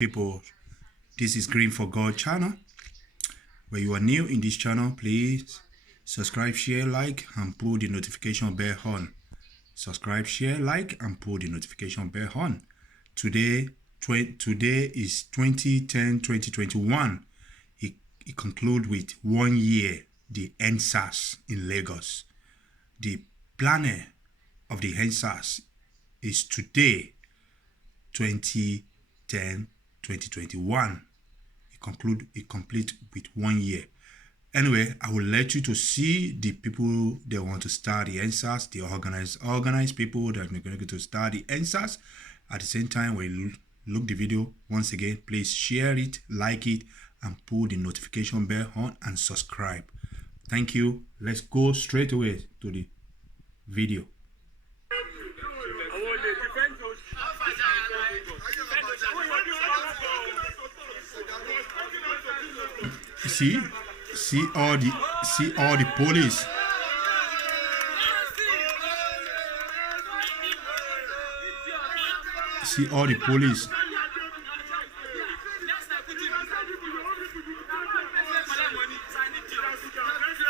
People, this is Green for God channel. When you are new in this channel, please subscribe, share, like, and put the notification bell on. Subscribe, share, like, and put the notification bell on. Today is 20/10/2021. It concludes with 1 year, the EndSARS in Lagos. The planner of the EndSARS is today, 20/10/2021. It complete with 1 year. Anyway, I will let you to see the people that want to start the EndSARS, the organized people that are going to start the EndSARS. At the same time, when you look the video, once again, please share it, like it, and put the notification bell on and subscribe. Thank you. Let's go straight away to the video. See all the police. See all the police.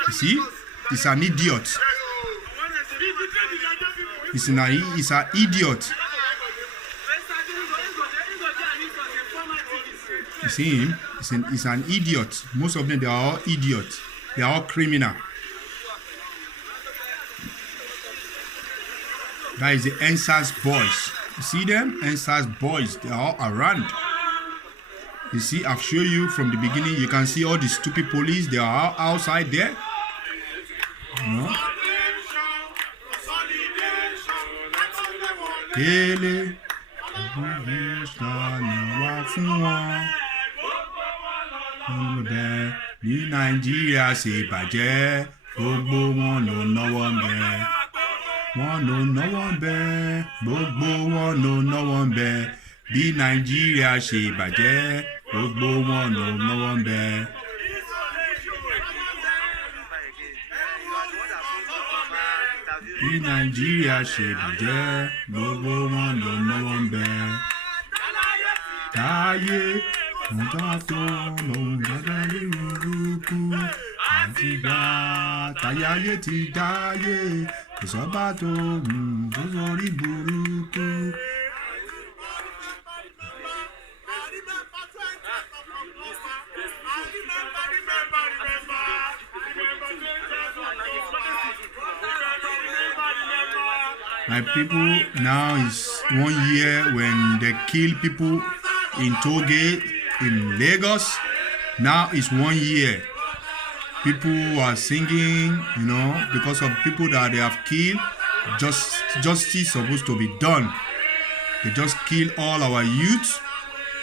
You see, he's an idiot. He's an idiot. You see him? He's an idiot. Most of them, they are all idiots. They are all criminal. That is the EndSARS boys. You see them? EndSARS boys. They are all around. You see, I've shown you from the beginning. You can see all the stupid police. They are all outside there. You know? Ní Nàìjíríà ṣe bàjẹ́, gbogbo wọn ló náwó ń bẹ. Wọn ló náwó ń bẹ, gbogbo wọn ló náwó ń bẹ. Bí Nàìjíríà ṣe bàjẹ́, gbogbo wọn ló náwó ń bẹ. Bí Nàìjíríà ṣe bàjẹ́, gbogbo wọn ló náwó ń bẹ. Táyé. Táyé ti dáyé, kò sọ́ba tó sórí burúkú. My people, now is 1 year when they kill people in toll gate in Lagos. Now it's 1 year. People are singing, you know, because of people that they have killed. Justice supposed to be done. They just kill all our youth,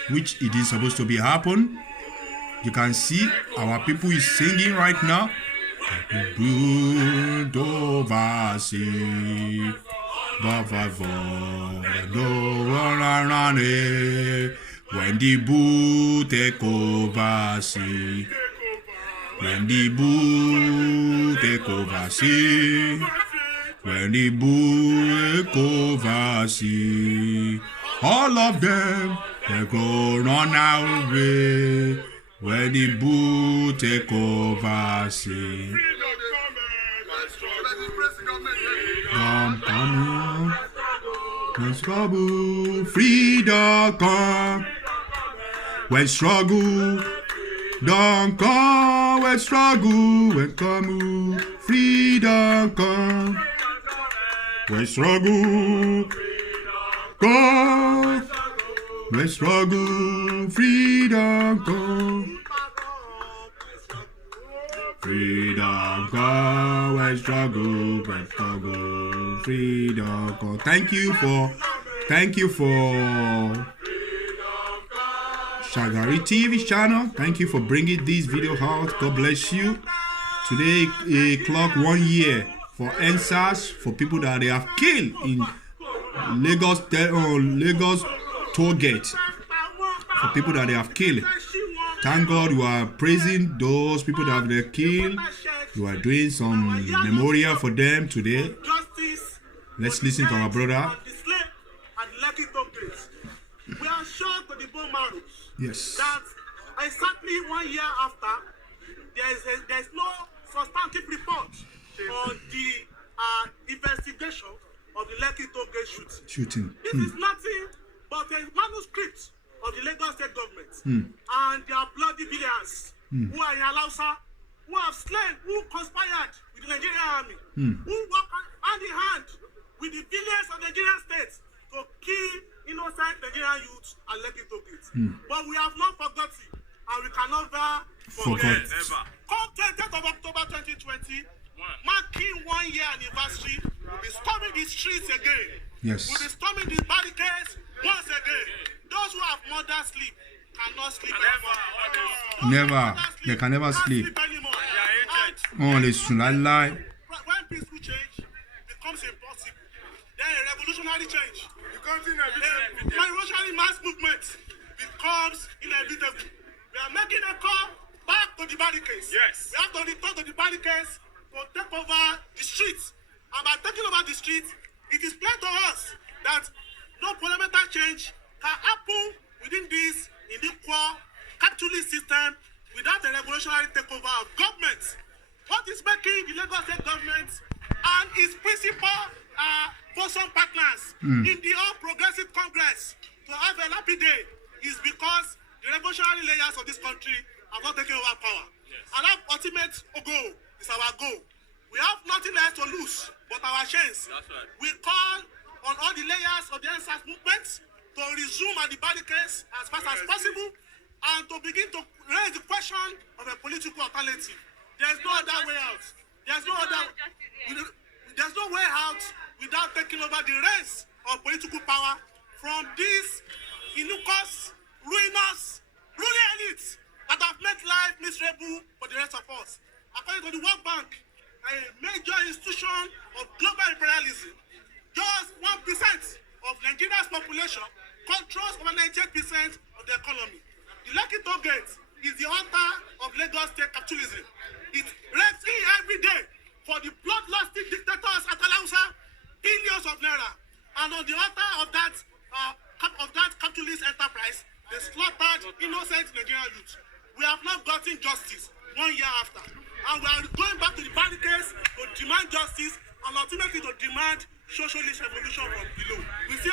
which it is supposed to be happen. You can see our people is singing right now. When the boo take over, see. When the boo take over, see. When the boo take over, see. All of them, they go run away. When the boo take over, see. Come, when struggle, freedom come. When struggle, don't come. When struggle, when come, freedom come. When struggle, come. When struggle, freedom come. Freedom come. When struggle, freedom come. Thank you for Shagari TV channel. Thank you for bringing this video out. God bless you. Today clock 1 year for EndSARS, for people that they have killed in Lagos toll gate. For people that they have killed. Thank God you are praising those people that they killed. You are doing some memorial for them today. Let's listen to our brother. We are shocked with the bomb tomorrows. Yes. That exactly 1 year after, there's no substantive report on the investigation of the Lekki toll gate shooting. This is nothing but a manuscript of the Lagos State government and their bloody villains who are in Alausa, who have slain, who conspired with the Nigerian army, who work hand in hand with the villains of the Nigerian state to kill innocent Nigerian youths and Lekki toll gate. But we have not forgotten, and we can never forget. Come 20th of October 2020, marking 1 year anniversary, we'll be storming the streets again. Yes. We'll be storming the barricades once again. Those who have mother sleep cannot sleep anymore. Never. They can never sleep. Only lie. When peaceful change becomes impossible, then a revolutionary change becomes inevitable. A revolutionary mass movement becomes inevitable. We are making a call back to the barricades. Yes. We have to return to the barricades to take over the streets. And by taking over the streets, it is clear to us that no fundamental change can happen within this unequal capitalist system without a revolutionary takeover of government. What is making the Lagos State government and its principal bosom partners in the All Progressive Congress to have a happy day is because the revolutionary layers of this country have not taken over power. Yes. And our ultimate goal is our goal. We have nothing else to lose but our chance. That's right. We call on all the layers of the NSAS movement to resume at the barricades as fast as possible and to begin to raise the question of a political alternative. There's no other way out. There's no way out without taking over the reins of political power from these iniquitous, ruinous, ruling elites that have made life miserable for the rest of us. According to the World Bank, a major institution of global imperialism, just 1% of Nigeria's population controls over 98% of the economy. The Lekki toll gate is the altar of Lagos State capitalism. It rapes in every day for the bloodlusty dictators at Alausa billions of naira. And on the altar of that capitalist enterprise, they slaughtered innocent Nigerian youth. We have not gotten justice 1 year after. And we are going back to the barricades to demand justice and ultimately to demand socialist revolution from below. We see